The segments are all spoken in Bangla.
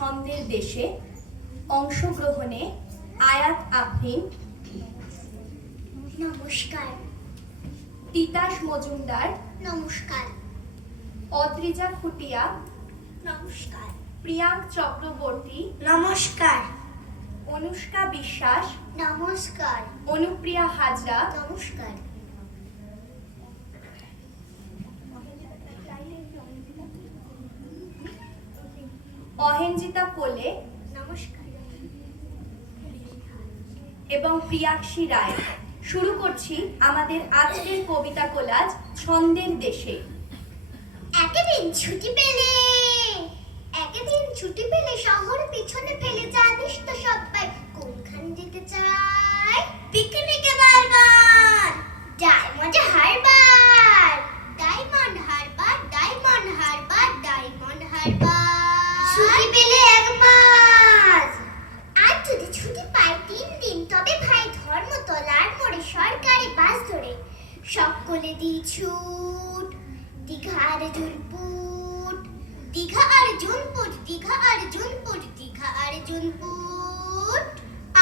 ছন্দের দেশে অংশগ্রহণে আয়াত আফরিন, নমস্কার। তিতাস মজুমদার, নমস্কার। অদ্রিজা খুটিয়া, নমস্কার। প্রিয়াঙ্ক চক্রবর্তী, নমস্কার। অনুষ্কা বিশ্বাস, নমস্কার। অনুপ্রিয়া হাজরা, নমস্কার। অহেঞ্জিতা কোলে নমস্কার এবং প্রিয়াক্ষী রায়। শুরু করছি আমাদের আজকের কবিতা কোলাজ ছন্দের দেশে। একদিন ছুটি পেলে শহর পিছনে ফেলে জানিস তো সবাই কোনখান যেতে চাই? পিকনিকে বারবার diamond Harbour, diamond Harbour, diamond Harbour, diamond Harbour. ছুটি পেলে এক মাস, আর যদি ছুটি পাই 3 দিন, তবে ভাই ধর্মতলার মোড়ে সরকারি বাস ধরে সকলে দিই ছুট। দীঘা আর জুনপুট, দীঘা আর জুনপুট, দীঘা আর জুনপুট, দীঘা আর জুনপুট।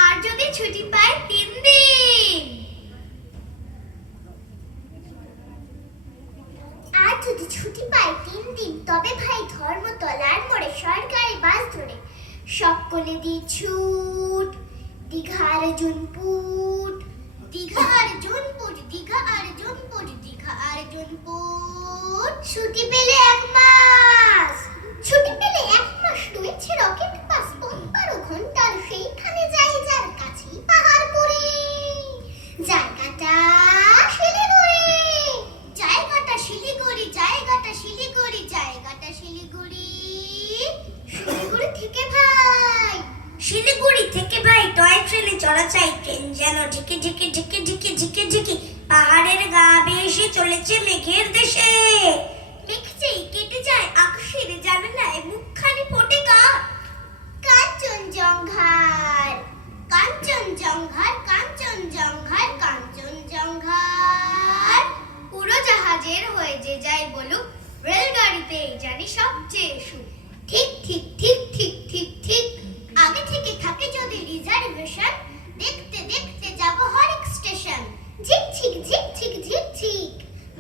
আর যদি ছুটি পাই 3 দিন, আর যদি ছুটি পাই 3 দিন, তবে ভাই ধর্মতলার মোড়ে সরকারি বাস ধরে সকলে দিই ছুট। দীঘা আর জুনপুট, দীঘা আর জুনপুট, দীঘা আর জুনপুট, দীঘা আর জুনপুট। ছুটি পেলে এক মাস, ছুটি পেলে এক মাস রয়েছে রকেট পাস 15 ঘন্টার, সেইখানে যাই যার কাছে পাহাড়পুরে। জায়গাটা শিলিগুড়ি, জায়গাটা শিলিগুড়ি, জায়গাটা শিলিগুড়ি, জায়গাটা শিলিগুড়ি। শিলিগুড়ি থেকে ভাই, শিলিগুড়ি থেকে ভাই টয় ট্রেনে চড়া চাই। ট্রেন যেন ঝিকে ঝিকে ঝিকে ঝিকে ঝিকে ঝিকে পাহাড়ের গা বেয়ে এসে চলেছে মেঘের দেশে। মেঘ যেই কেটে যায় আকাশের জানালায় মুখখানি ফোটে কার? কাঞ্চনজঙ্ঘার, কাঞ্চনজঙ্ঘার, কাঞ্চনজঙ্ঘার, কাঞ্চনজঙ্ঘার। উড়োজাহাজের হয়ে যে যাই বলুক, রেলগাড়িতেই জানি সবচেয়ে সুখ। ঠিক ঠিক ঠিক ঠিক ঠিক ঠিক, আগে থেকে থাকে যদি রিজার্ভেশন, দেখতে দেখতে যাব হরেক স্টেশন। ঝিক ঝিক ঝিক ঝিক ঝিক ঝিক,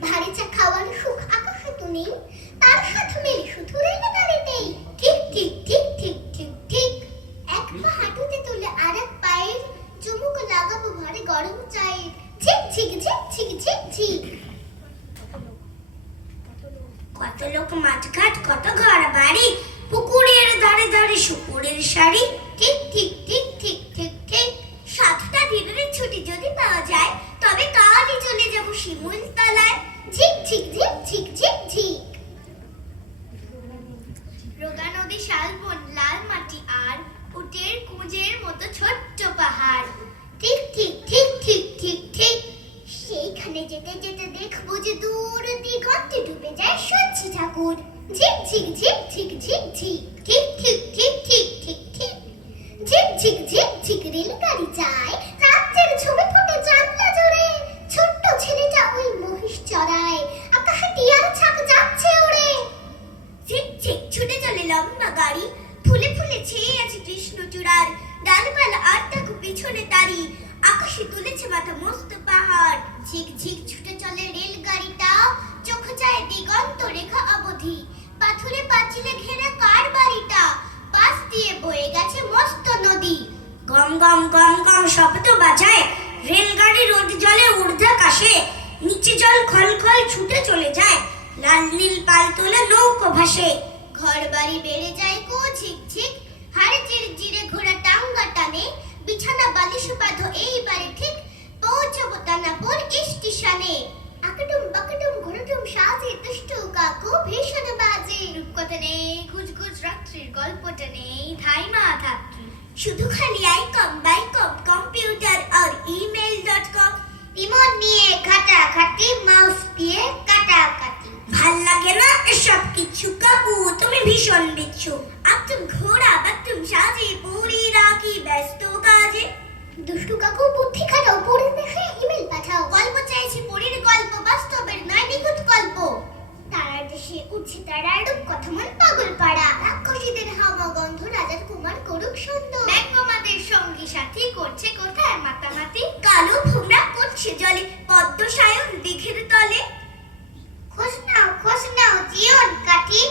ভারী চা খাওয়ার সুখ আকাশে তো নেই, তার সাথে মেলে শুধু রেলগাড়িতেই। ঠিক ঠিক ঠিক ঠিক ঠিক ঠিক, এক পা হাঁটুতে তুলে আর এক পায়ের চুমুক লাগাবো ঘরে গরম চায়ের। ঝিক ঝিক ঝিক ঝিক ঝিক ঝিক। কত লোক মাঠঘাট, কত ঘর বাড়ি, পুকুরের ধারে ধারে সুপুরের শাড়ি। ঠিক ঠিক ঠিক ঠিক ঠিক ঠিক, 7টা দিনের ছুটি যদি পাওয়া যায়, তবে কালই চলে যাব শিমুলতলায়। ঝিক ঝিক ঝিক ঝিক ঝিক ঝিক। রোগা নদী, শালবন, লাল মাটি আর উটের কুঁজের মতো ছোট্ট পাহাড়। ঠিক ঠিক ঠিক ঠিক ঠিক ঠিক, সেইখানে যেতে যেতে দেখবো যে দূর দিগন্তে ডুবে যায় সচ্ছি ঠাকুর। ঝিক ঝিক ঝিক ঝিক ঝিক ঝিক। ঠিক ঠিক ঠিক ঠিক ঠিক ঠিক, ঝিক ঝিক ঝিক ঝিক রেলগাড়ি যায়, রাজ্যের ছবি ফোটে জানলা জুড়ে। ছোট্ট ছেলেটা ওই মহিষ চড়ায়, আকাশে টিয়ার ছাক যাচ্ছে উড়ে। ঝিক ঝিক ছুটে চলে লম্বা গাড়ি, ফুলে ফুলে ছেয়ে আছে কৃষ্ণচূড়ার ডালপালা, আর তাকে পিছনে তারি, আকাশে তুলেছে মাথা মস্ত পাহাড়। ঝিক ঝিক ছুটে চলে রেলগাড়িটা, চোখ যায় দিগন্ত রেখা অবধি, পাথুরে পাঁচিলে ঘেরা কার বাড়িটা, পাশ দিয়ে বয়ে গেছে মস্ত নদী। গম গম গম গম শব্দ বাজায় রেলগাড়ি রোদ জলে ঊর্ধ্বাকাশে, নিচে জল খল খল ছুটে চলে যায়, লাল নীল পাল তোলা নৌকো ভাসে। ঘর বাড়ি বেড়ে যায় কো ঝিক ঝিক, হাড়ে চিরচিরে ঘোড়া টাঙ্গা টানে, বিছানা বালিশ বাঁধো এইবারে ঠিক, পৌঁছবো দানাপুর স্টেশনে। আকাডুম বাকাডুম ঘোড়াডুম সাজে দুষ্টু কাকু ভীষণ বাজে। রূপকথা নেই, গুজগুজ রাত্রির গল্পটা নেই, ধাইমা থাকি শুধু খালি আইকম বাইকম, কম্পিউটার আর email.com। রিমোট নিয়ে ঘাটাঘাটি, মাউস দিয়ে কাটাকাটি। ভাল লাগে না এসব কিছু কাকু, তুমি ভীষণ বিচ্ছু। আব তুম ঘোড়া বাতুম সাজে, পুরি রাখি ব্যস্ত কাজে। দুষ্টু কাকু বুদ্ধি খাটাও, পড়ে দেখে ইমেল পাঠাও। গল্প চাইছি পরীর গল্প, বাস্তবের নয় নিখুঁত গল্প। তারার দেশে উঠছে তারার রূপ কথা মন পাগল পাড়া, রাক্ষসীদের হাওয়া গন্ধ রাজা সুন্দর। ব্যাঙ্গমাদের সঙ্গী সাথী করছে কোথায় মাতামাতি, কালো ভোমরা করছে জলে, পদ্ম সায়ন দিঘির তলে। খোঁজ নাও জীবন কাঠি,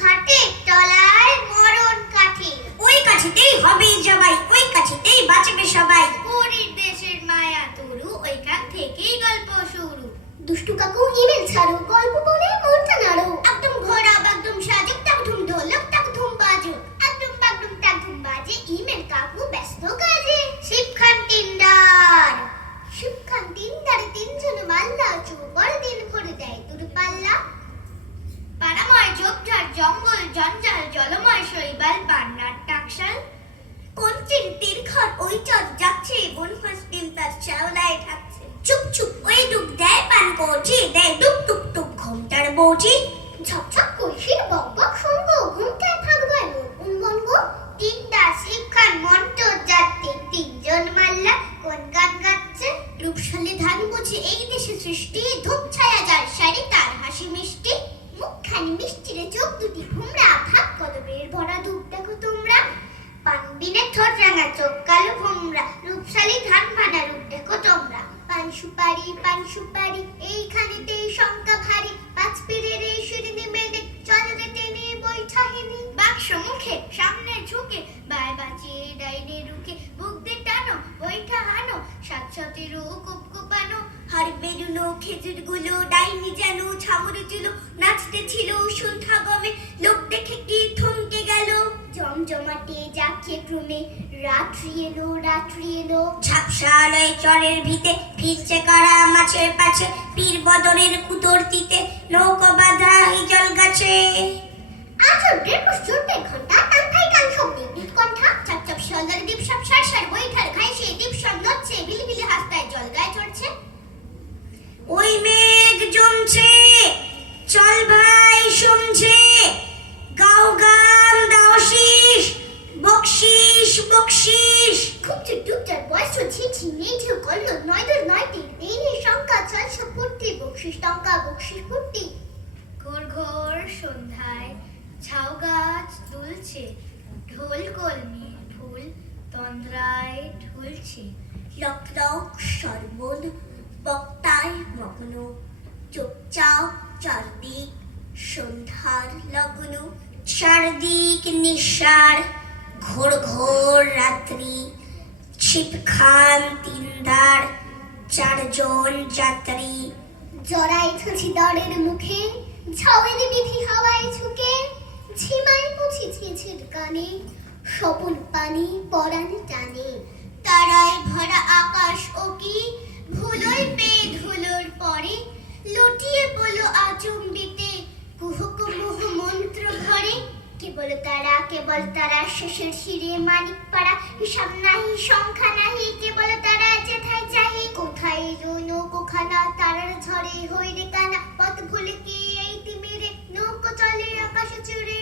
ঘাটে তলায় মরণ কাঠি। ওই কাঠিতেই হবে জবাই, ওই কাঠিতেই বাঁচবে সবাই। পুরীর দেশের মায়া তরু, ওইখান থেকেই গল্প শুরু। দুষ্টু কাকু ইমেল ছাড়ো, গল্প বলে মনটা নাড়ো। একদম ঘোরা একদম সাজুক, টাক ধুম ঢোলক টাক ধুম বাজুক। একদম বাগদুম টাক ধুম বাজে, ইমেল কাকু ব্যস্ত কাজে। শিবখান তিনদারে তিনজন মাল্লা, চৌপর দিন ভরে দেয় দূরপাল্লা। পাড়াময় ঝোপঝাড় জঙ্গল জঞ্জাল, জলময় শৈবাল পান্নার টাকশাল। কোন চিন্তির ঘর ওই চর যাচ্ছে, বনফাস ডিম তার শ্যাওলায় ঢাকছে। চুপ চুপ ওই ডুব দেয় পান করছি, দেয় ডুব টুক টুক ঘুমটার বৌজি। ঝকঝক কলসির বক বক সঙ্গ, ঘুমটায় থাকবে নতুন বঙ্গ। তিনটা শিবখান মন্ত্র যাচ্ছে, তিনজন মাল্লা কোন গান গাচ্ছে। রূপশালী ধান বুঝি এই দেশে সৃষ্টি, ধূপ ছায়া যার শাড়ি তার হাসি মিষ্টি। মুখখানি মিষ্টিরে চোখ দুটি ভুমরা, ভাব কদবের ভরা ধূপ দেখো তোমরা। পানবিনে ঠোঁট রাঙা চোখ কালো ভুমরা, রূপশালী ধান ভানা রূপ দেখো তোমরা। পান সুপারি এইখানেতেই শঙ্কা ভারী, পাঁচ পীরের এই শিরনি মেনে চল রে টেনে বৈঠা হেনি। বাক্স মুখে সামনে ঝুঁকে, বায় বাঁচিয়ে ডাইনে রুখে, বুক দিয়ে টানো বৈঠা হানো, সাতশতেরও কুপকুপানো। হার বেরুনো খেজুর গুলো, ডাইনি যেন ছামরে ছিল, নাচতে ছিল সন্ধ্যা গমে, লোক দেখে কি থমকে গেল। জমজমাটে যাকে ক্রমে রাত্রি এলো। ঝাপসালয় চরের ভিতে ফিরছে কারা মাছের পাছে, পীর বদরের কুতর্তিতে নৌকো বাঁধা হিজল গাছে। আচর দেড় ঘন্টা টান ভাই কান শব্দে উৎকণ্ঠা, চাপ চাপ শিয়ালদার দ্বীপ সব সার বৈঠার ঘাই, সেই দ্বীপ সব নড়ছে, বিলিবিলি হাসতায় জল গায়ে চড়ছে। ওই মেঘ জমছে, চল ভাই সমঝে, গাও গান দাও শীষ, বকশিস। খুব চুপচাপ বয়স ঝিঝি নেই ঢেউ করল, নয় দূর নয় তীর দেনে শঙ্কা, চল সব পূর্তি বকশিস টঙ্কা বকশিস পূর্তি। ঘোর সন্ধ্যায় ঝাউ গাছ দুলছে, ঢোল কলমি ফুল তন্দ্রায় ঢুলছে। লক লক সর্বদ বক্তায় মগ্ন, চুপচাপ চারদিক সন্ধ্যার লগ্ন। চারদিক নিঃসার ঘোর রাত্রি, শিবখান তিনদার চারজন যাত্রী। জড়াই ছুছি দরের মুখে, ঝাউয়ের বিধি হাওয়ায় ঝুঁকে, ঝিমায় মুছি ঝিঝির কানে, স্বপন পানি পরাণ টানে। তারায় ভরা আকাশ ও কি ভুলোয় পেয়ে ধুলোর পরে, লুটিয়ে বলো আচম্বিতে কুহুক মুহ মন্ত্র ঘরে। কেবল তারা শেষের শিরে মানিক পাড়া, হিসাব নাহি সংখ্যা নাহি, কেবল তারা যেথায় চাহি। কোথায় নৌকোখানা তারার ঝড়ে হইরে কানা, পথ ভুলে কি এই তিমিরে নৌকো চলে আকাশে চড়ে।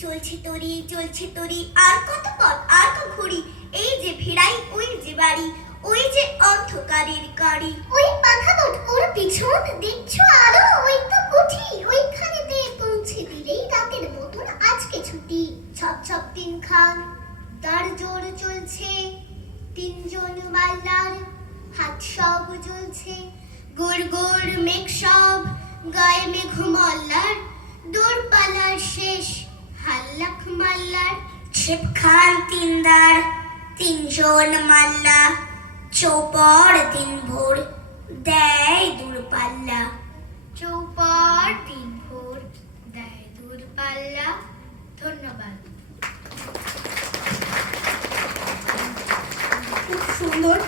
চলছে তরি আর কত পথ আর তো ঘুরি, এই যে ভিড়াই ওই যে বাড়ি, ওই যে অন্ধকারের গাড়ি। ওই বাধাবোট ওর পিছন দেখছো আলো, ওই তো কুঠি, ওইখানেতে পৌঁছে দিলেই রাতের মতন আজকে ছুটি। ছপ তিনখান তার জোর চলছে, তিনজন মাল্লার হাত সব জ্বলছে। গোড় মেঘ সব গায়ে মেঘ মল্লার, দূরপাল্লার শেষ হাল্লাক মাল্লার। শিবখান তিনদার তিনজন মাল্লা, চৌপর দিন ভোর দেয় দূরপাল্লা। চৌপর দিন ভোর দেয় দূরপাল্লা। ধন্যবাদ। খুব সুন্দর।